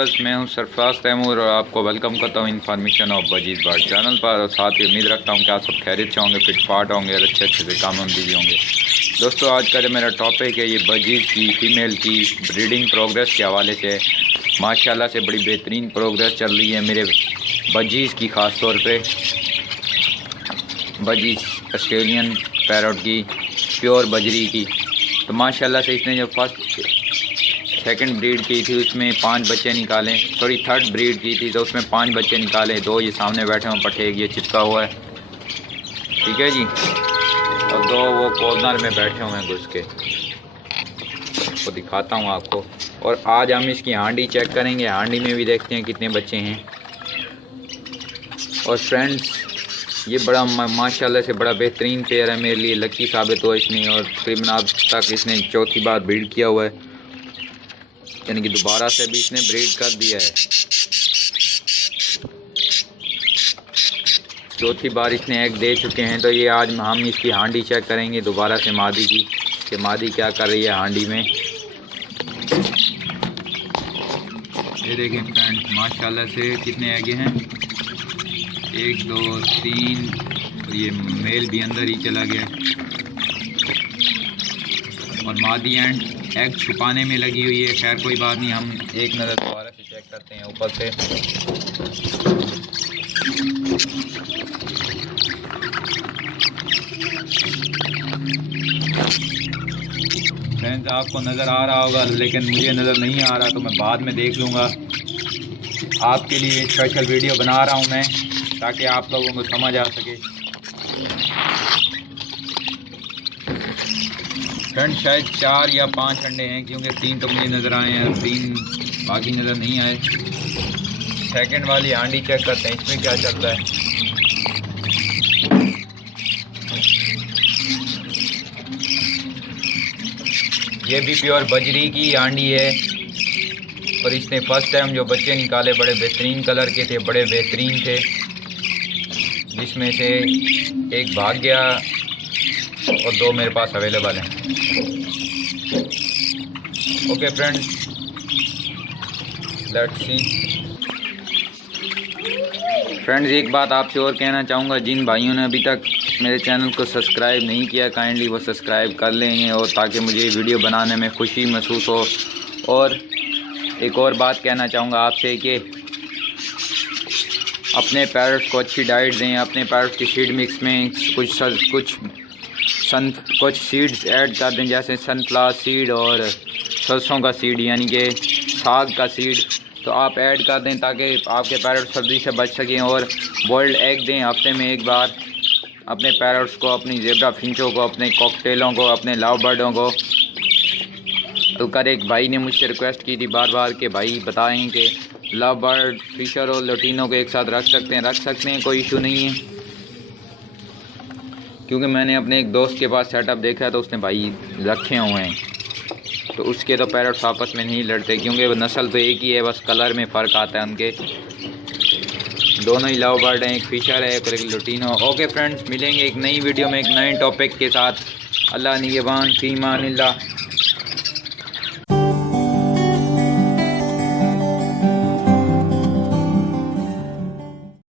Viewers, मैं हूं सरफराज तैमूर और आपको वेलकम करता हूं information of budgies bird channel पर। और साथ ही उम्मीद रखता हूं कि आप सब खैरियत से होंगे, फिट फाट होंगे और अच्छे से काम बिजी होंगे। दोस्तों, आज का जो मेरा टॉपिक है ये बजीज़ की फ़ीमेल की ब्रीडिंग प्रोग्रेस के हवाले से। माशाल्लाह से बड़ी बेहतरीन प्रोग्रेस चल रही है मेरे बजीज़ की, ख़ास तौर पर बजीज़ ऑस्ट्रेलियन पैरट की, प्योर बजरी की। तो माशाल्लाह से इसने जो सेकंड ब्रीड की थी उसमें 5 बच्चे निकाले, सॉरी थर्ड ब्रीड की थी तो उसमें 5 बच्चे निकाले। 2 ये सामने बैठे हुए पट्टे, ये चिपका हुआ है, ठीक है जी, और 2 वो कॉर्नर में बैठे हुए हैं घुस के। तो दिखाता हूँ आपको। और आज हम इसकी हांडी चेक करेंगे, हांडी में भी देखते हैं कितने बच्चे हैं। और फ्रेंड्स, ये बड़ा माशाल्लाह से बड़ा बेहतरीन पेयर है, मेरे लिए लकी साबित हुआ इसने। और तकरीबन अब तक इसने चौथी बार ब्रीड किया हुआ है, यानी कि दोबारा से भी इसने ब्रीड कर दिया है। चौथी बार इसने एग दे चुके हैं। तो ये आज हम इसकी हांडी चेक करेंगे दोबारा से मादी की, कि मादी क्या कर रही है हांडी में। ये देखें फ्रेंड्स, माशाल्लाह से कितने एग हैं, 1 2 3, और ये मेल भी अंदर ही चला गया। और मादी एंड एग छुपाने में लगी हुई है। खैर कोई बात नहीं, हम एक नज़र दोबारा से चेक करते हैं ऊपर से। फ्रेंड्स, आपको नज़र आ रहा होगा लेकिन मुझे नज़र नहीं आ रहा, तो मैं बाद में देख लूँगा। आपके लिए स्पेशल वीडियो बना रहा हूँ मैं, ताकि आप लोगों को समझ आ सके। फ्रेंड, शायद 4 या 5 अंडे हैं, क्योंकि 3 तो मुझे नज़र आए हैं, 3 बाकी नज़र नहीं आए। सेकंड वाली हांडी चेक करते हैं, इसमें क्या चल रहा है। ये भी प्योर बजरी की हांडी है। और इसने फर्स्ट टाइम जो बच्चे निकाले बड़े बेहतरीन कलर के थे, बड़े बेहतरीन थे, जिसमें से एक भाग गया और 2 मेरे पास अवेलेबल हैं। Okay friends, let's see. Friends, एक बात आपसे और कहना चाहूँगा, जिन भाइयों ने अभी तक मेरे चैनल को सब्सक्राइब नहीं किया, काइंडली वो सब्सक्राइब कर लें, और ताकि मुझे वीडियो बनाने में खुशी महसूस हो। और एक और बात कहना चाहूँगा आपसे कि अपने पैरट्स को अच्छी डाइट दें। अपने पैरट्स की सीड मिक्स में कुछ सीड्स ऐड कर दें, जैसे सनफ्लावर सीड और सरसों का सीड, यानी कि साग का सीड, तो आप ऐड कर दें ताकि आपके पैरट सर्दी से बच सकें। और बॉइल्ड एग दें हफ्ते में एक बार अपने पैरट्स को, अपनी ज़ेब्रा फिंचों को, अपने कॉकटेलों को, अपने लव बर्डों को। कल एक भाई ने मुझसे रिक्वेस्ट की थी बार बार कि भाई बताएं कि लव बर्ड, फिशर और लटीनों को एक साथ रख सकते हैं, कोई इशू नहीं है। क्योंकि मैंने अपने एक दोस्त के पास सेटअप देखा है, तो उसने भाई रखे हुए हैं, तो उसके तो पैरट्स आपस में नहीं लड़ते, क्योंकि वो नस्ल तो एक ही है, बस कलर में फ़र्क आता है उनके। दोनों ही लव बर्ड हैं, एक फिशर है और एक लटीनो। ओके फ्रेंड्स, मिलेंगे एक नई वीडियो में एक नए टॉपिक के साथ। अल्लाह निगहबान, फी अमानिल्लाह।